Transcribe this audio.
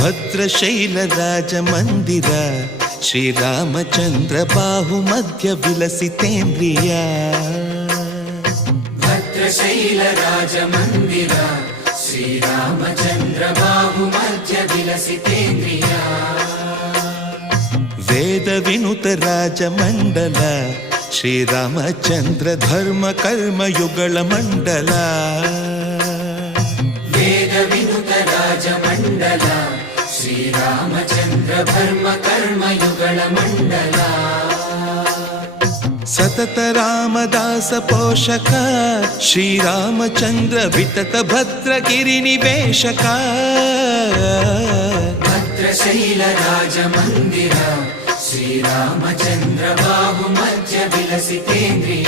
ಭದ್ರಶೈಲ ರಾಜ ಮಂದಿರ ಶ್ರೀರಾಮಚಂದ್ರ ಬಾಹು ಮಧ್ಯ ವಿಲಸಿತೇಂದ್ರಿಯ. ಭದ್ರಶೈಲ ರಾಜ ಮಂದಿರ ಶ್ರೀರಾಮಚಂದ್ರ ಬಾಹು ಮಧ್ಯ ವಿಲಸಿತೇಂದ್ರಿಯ. ವೇದ ವಿನುತ ರಾಜ ಮಂಡಲ ಶ್ರೀರಾಮಚಂದ್ರ ಧರ್ಮ ಕರ್ಮ ಯುಗಳ ಮಂಡಲ. ವೇದ ವಿನುತ ರಾಜ ಮಂಡಲ ಶ್ರೀರಾಮಚಂದ್ರ ಧರ್ಮ ಕರ್ಮ ಯುಗಳ ಮಂಡಲ. ಸತತ ರಾಮದಾಸ ಪೋಷಕ ಶ್ರೀರಾಮಚಂದ್ರ ವಿತತ ಭದ್ರಗಿರಿ ನಿವೇಶಕ. ಭದ್ರಶೈಲ ರಾಜ ಮಂದಿರ ಶ್ರೀರಾಮಚಂದ್ರ ಬಾಹು ಮಧ್ಯ ವಿಲಸಿತೇಂದ್ರಿಯ.